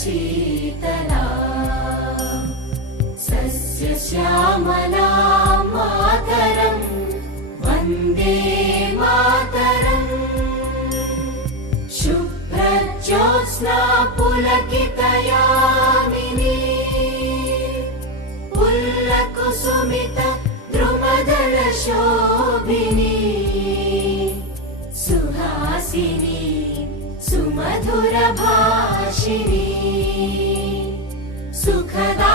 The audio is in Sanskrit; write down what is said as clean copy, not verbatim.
शीतला सस्यश्यामला मातरम् वन्दे मातरम् शुभ्रज्योत्स्ना पुलकितयामिनी पुल्लकुसुमित द्रुमदलशोभिनी सुहासिनी सुमधुरभाषिणी सुखदा